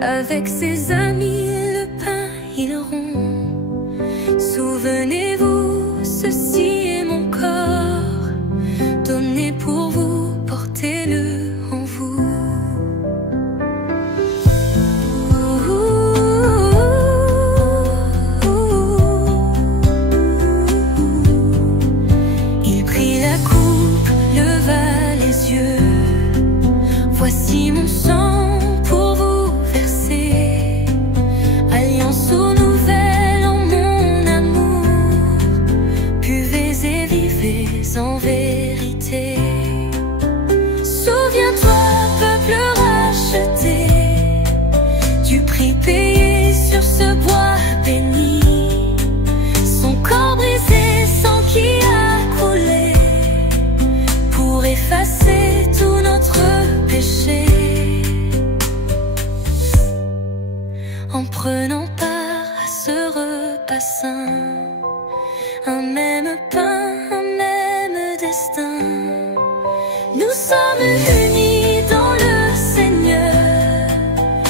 Avec ses amis, le pain ils rompt. Souvenez-vous, ceci est mon corps, donné pour vous, portez-le en vous. Il prit la coupe, leva les yeux. Voici mon sang pour vous verser, alliance aux nouvelles en mon amour. Buvez et vivez en vérité. Souviens-toi, peuple racheté, du prix payé sur ce bois béni. Son corps brisé, sang qui a coulé pour effacer tout notre péché. En prenant part à ce repas saint, un même pain, un même destin. Nous sommes unis dans le Seigneur,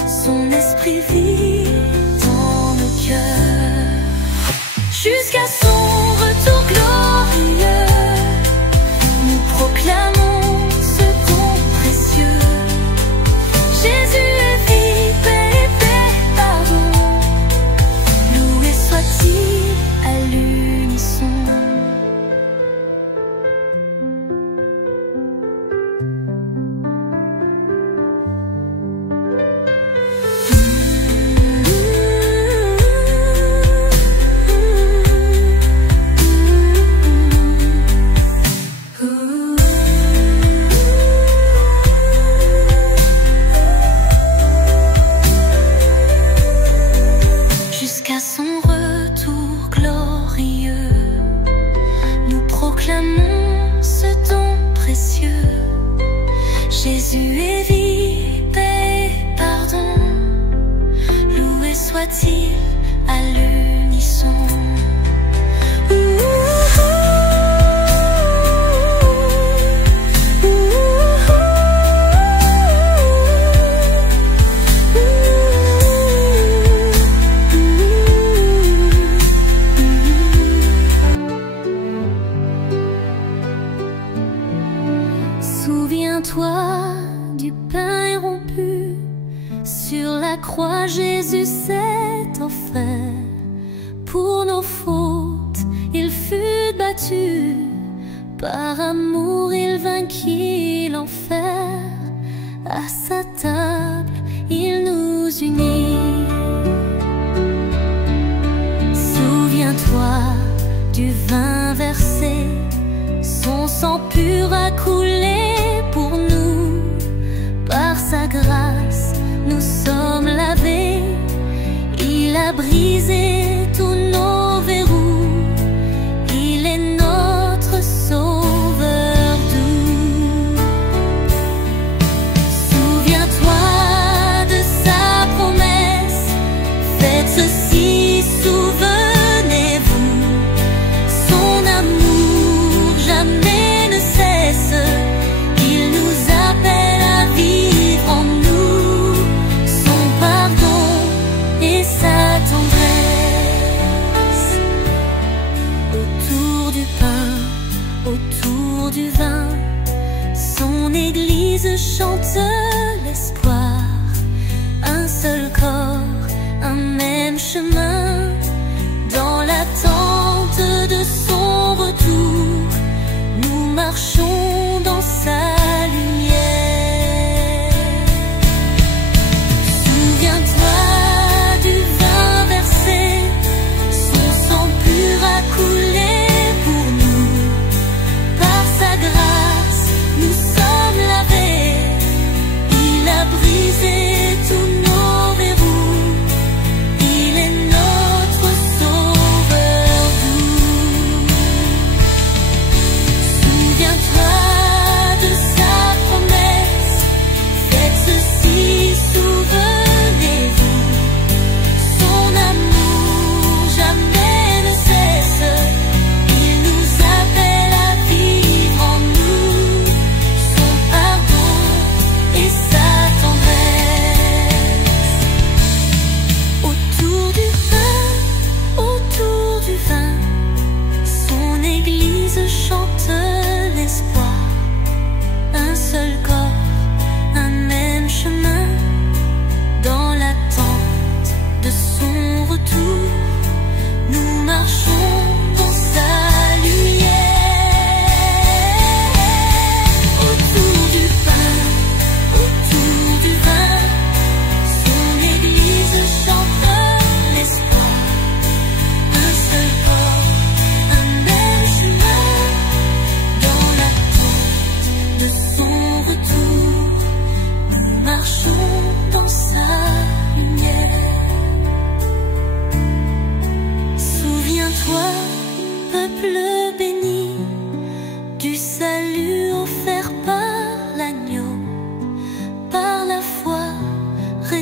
son esprit vit dans nos cœurs. Jusqu'à son retour glorieux, nous proclamons ce don précieux. Jésus est vie, paix, pardon. Loué soit-il à l'unisson. Jusqu'à son retour glorieux, nous proclamons ce don précieux. Jésus est vie, paix, pardon. Loué soit-il à l'unisson. Souviens-toi du pain rompu, sur la croix Jésus s'est offert. Pour nos fautes il fut battu, par amour il vainquit l'enfer. À sa table il nous unit. Souviens-toi du vin versé, son sang pur a coulé pour nous. Par sa grâce nous sommes lavés, il a brisé tous nos verrous. Il est notre sauveur doux. Souviens-toi de sa promesse, faites ceci, souvenez-vous. Son amour jamais ne cesse, il nous appelle à vivre en nous son pardon et sa tendresse.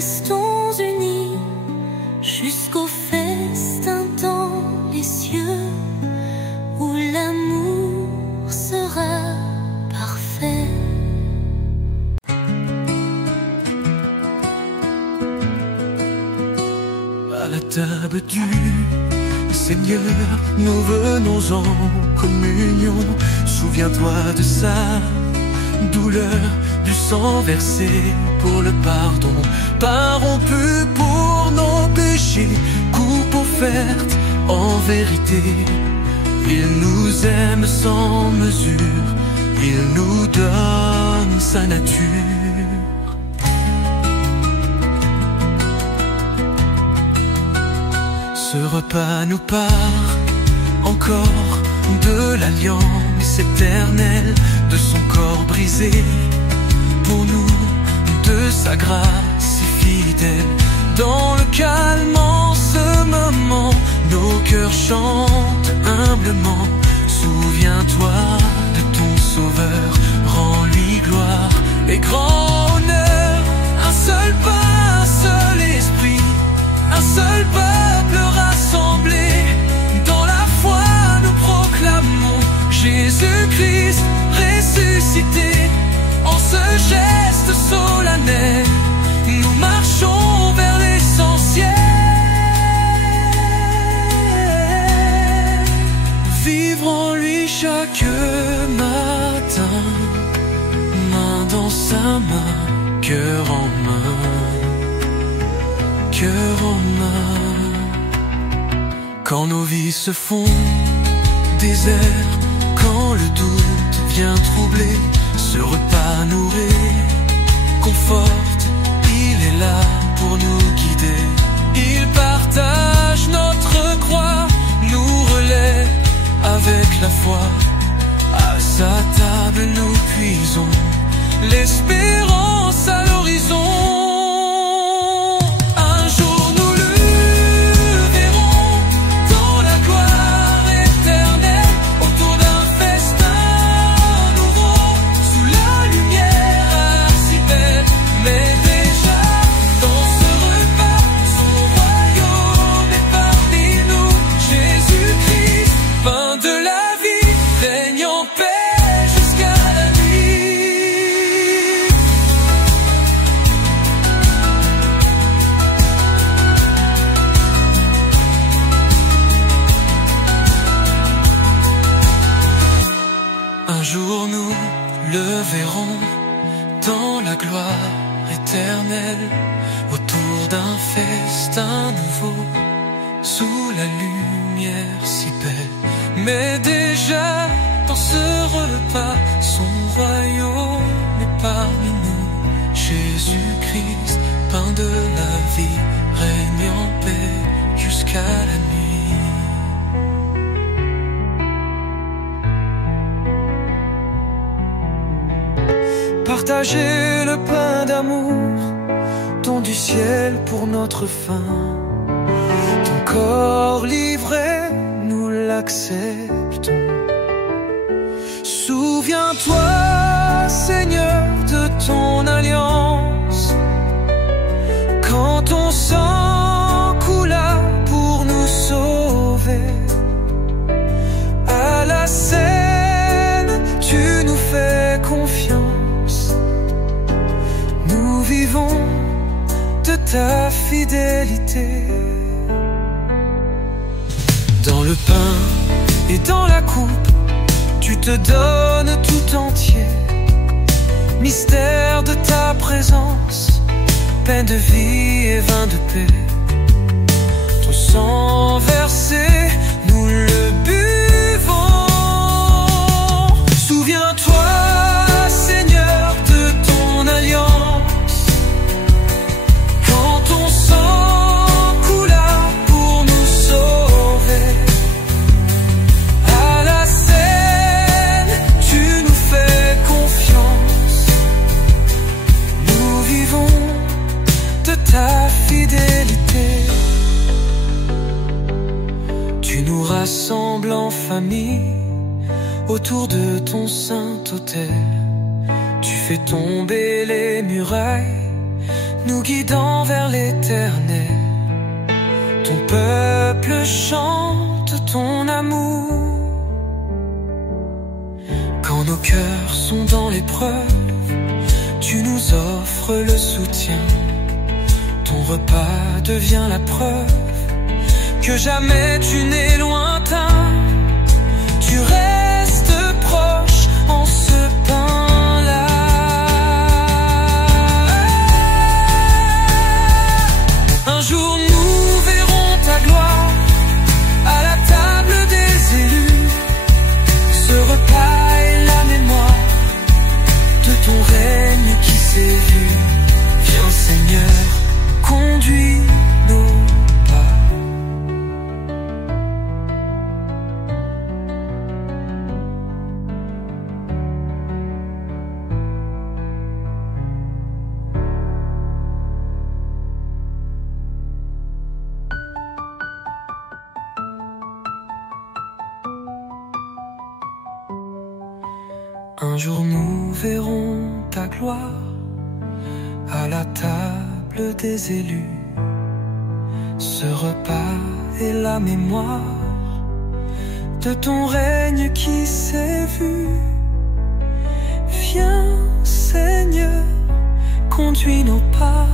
restons unis jusqu'au festin dans les cieux, où l'amour sera parfait. À la table du Seigneur, nous venons en communion. Souviens-toi de sa douleur, du sang versé pour le pardon, pas rompu pour nos péchés, coupe offerte en vérité. Il nous aime sans mesure, il nous donne sa nature. Ce repas nous parle encore de l'alliance éternelle, de son corps brisé pour nous, de sa grâce si fidèle. Dans le calme en ce moment, nos cœurs chantent humblement. Souviens-toi de ton Sauveur, rends-lui gloire et grand honneur. Un seul pain, un seul esprit, un seul peuple rassemblé. Dans la foi nous proclamons Jésus-Christ ressuscité. En ce geste solennel, nous marchons vers l'essentiel. Vivre en lui chaque matin, main dans sa main, cœur en main, cœur en main. Quand nos vies se font désert, quand le doute vient troubler, ce repas nourrit, conforte, il est là pour nous guider. Il partage notre croix, nous relaie avec la foi. À sa table nous puisons l'espérance à l'horizon. Un jour nous le verrons dans la gloire éternelle, autour d'un festin nouveau, sous la lumière si belle. Mais déjà dans ce repas, son royaume est parmi nous. Jésus-Christ, pain de la vie, règne en paix jusqu'à la nuit. Partager le pain d'amour, don du ciel pour notre faim. Ton corps livré, nous l'acceptons. Souviens-toi, Seigneur, de ton alliance, quand ton sang coula pour nous sauver. À la scène, tu nous fais confiance. Nous vivons de ta fidélité. Dans le pain et dans la coupe, tu te donnes tout entier. Mystère de ta présence, pain de vie et vin de paix. Ton sang versé, nous le buvons. Souviens-toi, Seigneur, de ton alliance, quand ton sang coula pour nous sauver. À la scène, tu nous fais confiance. Nous vivons de ta fidélité. Tu nous rassembles en famille autour de ton saint autel. Tu fais tomber les murailles nous guidant vers l'éternel. Ton peuple chante ton amour. Quand nos cœurs sont dans l'épreuve, tu nous offres le soutien. Ton repas devient la preuve que jamais tu n'es lointain. Tu restes proche en ce pain-là. Un jour nous verrons ta gloire à la table des élus. Ce repas est la mémoire de ton règne qui s'est vu. Viens Seigneur, conduis nos pas. Un jour nous verrons ta gloire à la table des élus. Ce repas est la mémoire de ton règne qui s'est vu. Viens Seigneur, conduis nos pas.